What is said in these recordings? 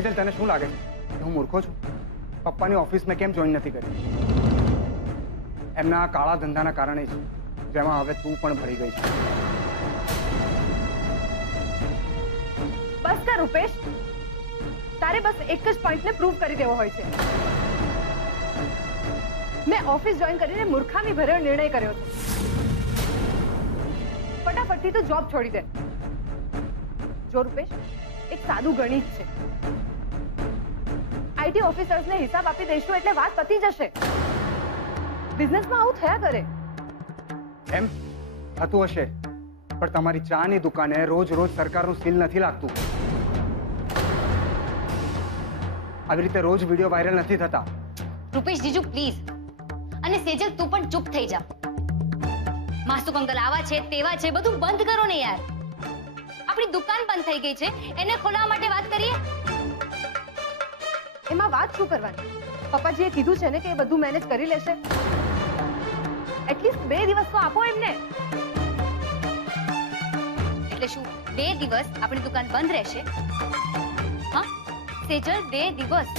સેજલ, તને શું લાગે છે કે હું મૂર્ખો છું? પપ્પાની ઓફિસ મેં કેમ જોઈન નથી કરી? એમના કાળા ધંધાના કારણે જ, જેમાં હવે તું પણ ભળી ગઈ છે. બસ કર રૂપેશ, તારે બસ એક જ પોઈન્ટને પ્રૂવ કરી દેવો હોય છે. મેં ઓફિસ જોઈન કરીને મૂર્ખામી ભર્યો નિર્ણય કર્યો છે. ફટાફટથી તું જોબ છોડી દે. જો રૂપેશ, એક સાદું ગણિત છે. આઈટી ઓફિસર્સને હિસાબ આપી દઈશું એટલે વાત પતી જશે. બિઝનેસમાં આવું થયા કરે. એમ થતું હશે, પણ તમારી ચાની દુકાને રોજ રોજ સરકારનું સીલ નથી લાગતું. આવી રીતે રોજ વિડીયો વાયરલ નથી થતા. રૂપેશ જીજુ પ્લીઝ, અને સેજલ તું પણ ચૂપ થઈ જા. માસુક અંકલ આવા છે તેવા છે, બધું બંધ કરો ને યાર. આપણી દુકાન બંધ થઈ ગઈ છે, એને ખોલવા માટે વાત કરીએ. એમાં વાત શું કરવાની? પપ્પાજીએ કીધું છે ને કે એ બધું મેનેજ કરી લેશે. એટલીસ્ટ 2 દિવસ તો આપો એમને. એટલે શું 2 દિવસ આપણી દુકાન બંધ રહેશે? હા સેજલ, 2 દિવસ.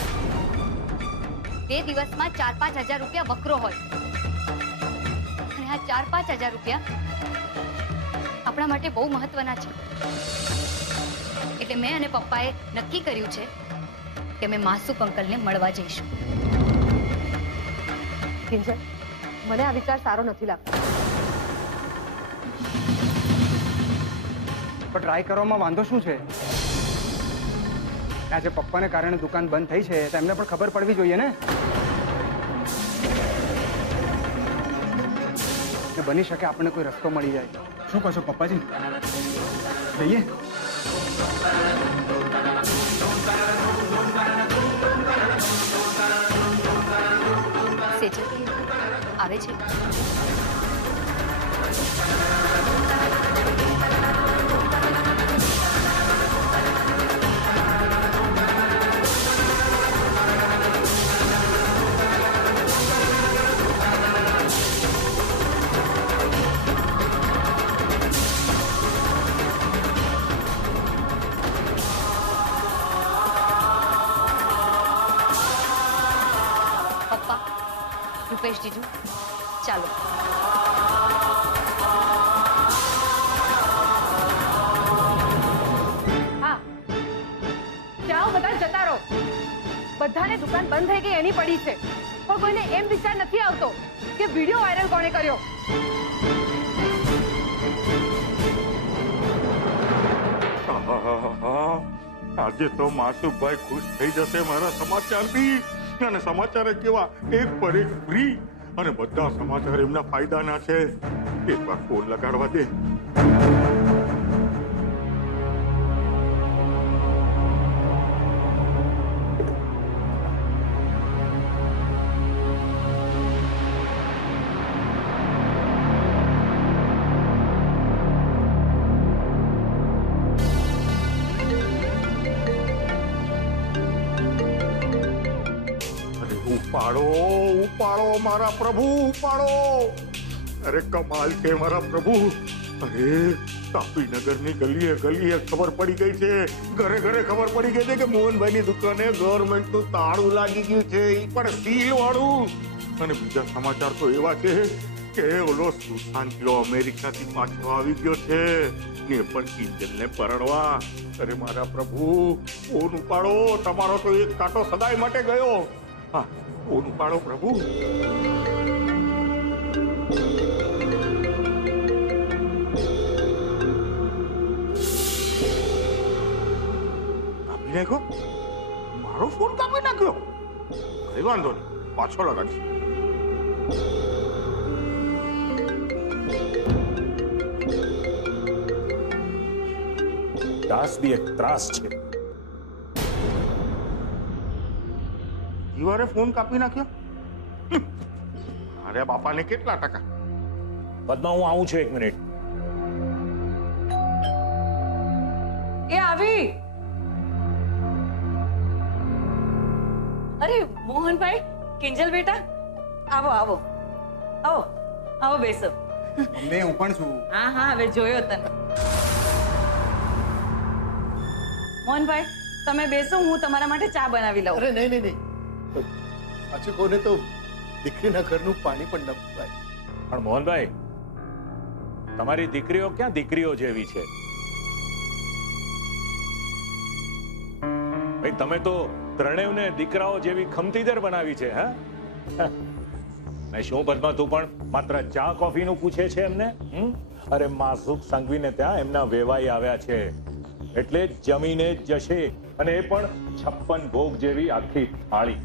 2 દિવસમાં 4-5 હજાર રૂપિયા વકરો હોય, અને આ 4-5 હજાર રૂપિયા આપણા માટે બહુ મહત્વના છે. એટલે મેં અને પપ્પાએ નક્કી કર્યું છે કે અમે માસુક અંકલને મળવા જઈશું. કિંજલ, મને આ વિચાર સારો નથી લાગતો. પણ ટ્રાય કરવામાં વાંધો શું છે? આજે પપ્પાને કારણે દુકાન બંધ થઈ છે તો એમને પણ ખબર પડવી જોઈએ ને. બની શકે આપણને કોઈ રસ્તો મળી જાય. શું કહો છો પપ્પાજી? જઈએ? સેજલ આવે છે. રૂપેશ જીજુ ચાલો. હા, જાઓ બધા જતા રહો. બધાને દુકાન બંધ થઈ ગઈ એની પડી છે, પણ કોઈને એમ વિચાર નથી આવતો કે વિડીયો વાયરલ કોણે કર્યો. આજે તો માસુભાઈ ખુશ થઈ જશે મારા સમાચારથી. અને સમાચાર કેવા? એક પર એક ફ્રી, અને બધા સમાચાર એમના ફાયદાના છે. એકવાર ફોન લગાડવા દે. ઉપાડો ઉપાડો મારા પ્રભુ, ઉપાડો. અરે કમાલ છે મારા પ્રભુ. અરે તાપીનગરની ગલીએ ગલીએ ખબર પડી ગઈ છે, ઘરે ઘરે ખબર પડી ગઈ છે કે મોહનભાઈની દુકાને ગવર્મેન્ટનું તાળું લાગી ગયું છે, એ પણ સીલ વાળું. અને બીજા સમાચાર તો એવા છે કે ઓલો સુશાંત અમેરિકાથી પાછો આવી ગયો છે, ને પણ કિંજલને પરણવા. અરે મારા પ્રભુ, ફોન ઉપાડો. તમારો તો એક કાંટો સદાય માટે ગયો. હા, ફોન ઉપાડો પ્રભુ. કાપી નાખ્યો? મારો ફોન કાપી નાખ્યો? કઈ વાંધો નહીં, પાછો લગાડીશ. દાસ બી એક ત્રાસ છે. જીવારે ફોન કાપી નાખ્યો? અરે બાપાને કેટલા ટકા? પદ્મા, હું આવું છું 1 મિનિટ. એ આવી. અરે મોહનભાઈ, કિંજલ બેટા, આવો આવો આવો આવો, બેસો. મમ્મી, હું પણ છું. હા હા, હવે જોયો તને. મોહનભાઈ, તમે બેસો, હું તમારા માટે ચા બનાવી લઉં. અરે નહીં નહીં નહીં સાચું કહું ને તો દીકરીના ઘરનું પાણી પણ ન પીવાય. પણ મોહનભાઈ, તમારી દીકરીઓ ક્યાં દીકરીઓ જેવી છે? ભાઈ, તમે તો ત્રણેયને દીકરાઓ જેવી ખમતીદર બનાવી છે. હા ને શું પદ્મા, તું પણ માત્ર ચા કોફીનું પૂછે છે એમને? અરે માસુક સંઘવીને ત્યાં એમના વેવાઈ આવ્યા છે, એટલે જમીને જ જશે, અને એ પણ 56 ભોગ જેવી આખી થાળી.